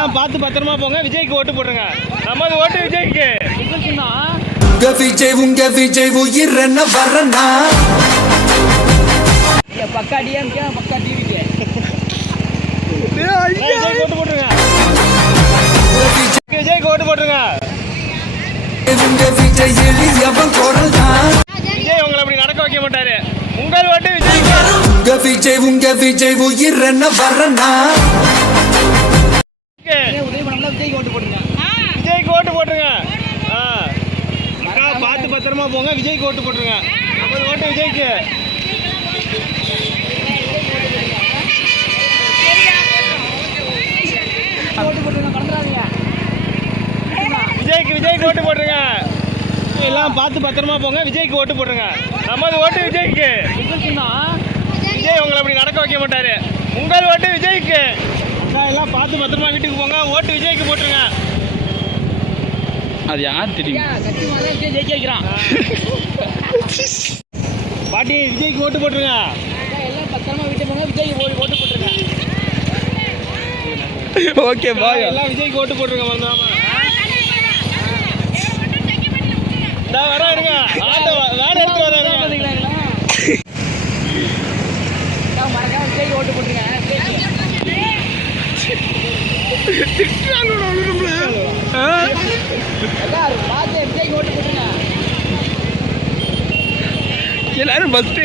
எல்லாம் பார்த்து பத்திரமா போங்க. விஜய்க்கு ஓட்டு போட்டுருங்க. நமது ஓட்டு விஜய்க்கு. உங்க விஜய் உயிர் என்ன வரனா பக்கா டிஎம்கே பக்கா டிவிகே. விஜய்க்கு ஓட்டு போட்டுருங்க. விஜய்க்கு ஓட்டு போட்டுருங்க. உங்க விஜய் எளியவன் குரல் தான். விஜய் உங்களை அப்படி நடக்க வைக்க மாட்டாரு. உங்கள் ஓட்டு விஜய்க்கு. உங்க விஜய் உயிர் என்ன வரனா உதவி பண்ணலாம். விஜய்க்கு ஓட்டு போட்டுருங்க. விஜய்க்கு ஓட்டு போட்டுருங்க. பார்த்து பத்திரமா போங்க. விஜய்க்கு ஓட்டு போட்டுருங்க. நமது ஓட்டு விஜய்க்கு. ஓட்டு போட்டுருங்க. மறந்துடாதீங்க. விஜய்க்கு ஓட்டு போட்டுருங்க. எல்லாம் பார்த்து பத்திரமா போங்க. விஜய்க்கு ஓட்டு போட்டுருங்க. நமது ஓட்டு விஜய்க்கு. விஜய் உங்களை அப்படி நடக்க வைக்க மாட்டாரு. உங்கள் ஓட்டு விஜய்க்கு. எல்லாம் பார்த்து பத்திரமா வீட்டுக்கு போங்க. ஓட்டு விஜய்க்கு போட்டுருங்க. அது யார் தெரியும்? கட்சி மேலே விஜய் ஜெயிக்க வைக்கிறான். பாட்டி விஜய்க்கு ஓட்டு போட்டுருங்க. எல்லாம் பத்திரமா வீட்டுக்கு போங்க. விஜய்க்கு ஓட்டு போட்டுருங்க. Okay bye. எல்லாம் விஜய்க்கு ஓட்டு போட்டுருங்க. மறந்துடாம. நான் வரேன் இருங்க. ஆட்டோ வேற எடுத்து வராங்க. மறக்காம விஜய்க்கு ஓட்டு போட்டுருங்க. பார்த்து விஜய்க்கு ஓட்டு போட்டுருங்க. எல்லாரும் ஃபஸ்ட்டு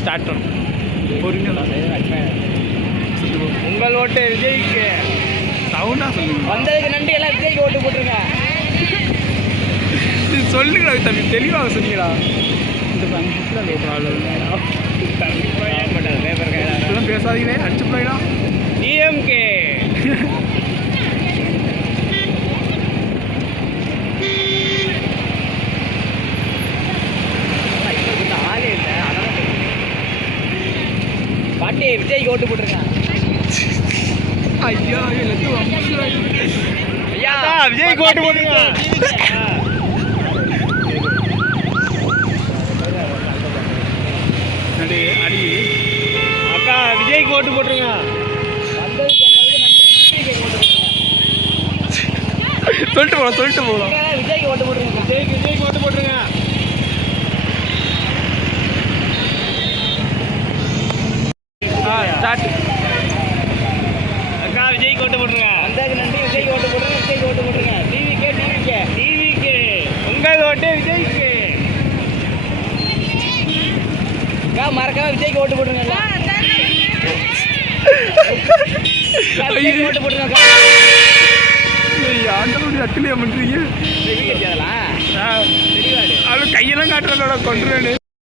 ஸ்டார்ட் பண்ணும். உங்கள் ஓட்டு விஜய்க்கு. சவுண்டா சொல்லுங்க. வந்ததுக்கு நன்றி. எல்லாம் விஜய்க்கு ஓட்டு போட்டுருங்க. சொல்லுங்க தம்பி, தெளிவாக சொன்னீங்களா? பேசாதீங்களே, அடிச்சு போயிடா. டிஎம்கே. பாட்டி விஜய்க்கு ஓட்டு போட்டுருங்க. ஐயா எல்லாத்தையும் ஐயா விஜய்க்கு ஓட்டு போட்டுருங்க. அடி அக்கா விஜய்க்கு ஓட்டு போட்டுருங்க. சொல்லிட்டு போகலாம். விஜய்க்கு ஓட்டு போட்டுருங்க. விஜய்க்கு ஓட்டு போட்டுருங்க. ஸ்டார்ட். அக்கா விஜய்க்கு ஓட்டு போட்டுருங்க. வந்ததுக்கு நன்றி. விஜய்க்கு ஓட்டு போட்டுருங்க. விஜய்க்கு ஓட்டு போட்டுருங்க. டிவிக்கு. உங்கள் ஓட்டு விஜய்க்கு. மறக்காம விஜய்க்கு ஓட்டு போட்டுருங்க. விஜய்க்கு ஓட்டு போட்டுருங்க. ஆண்டவனுடைய அக்கிலியா பண்றீங்க. அதெல்லாம் அவன் கையெல்லாம் காட்டுறதோட கொண்டுறேன்னு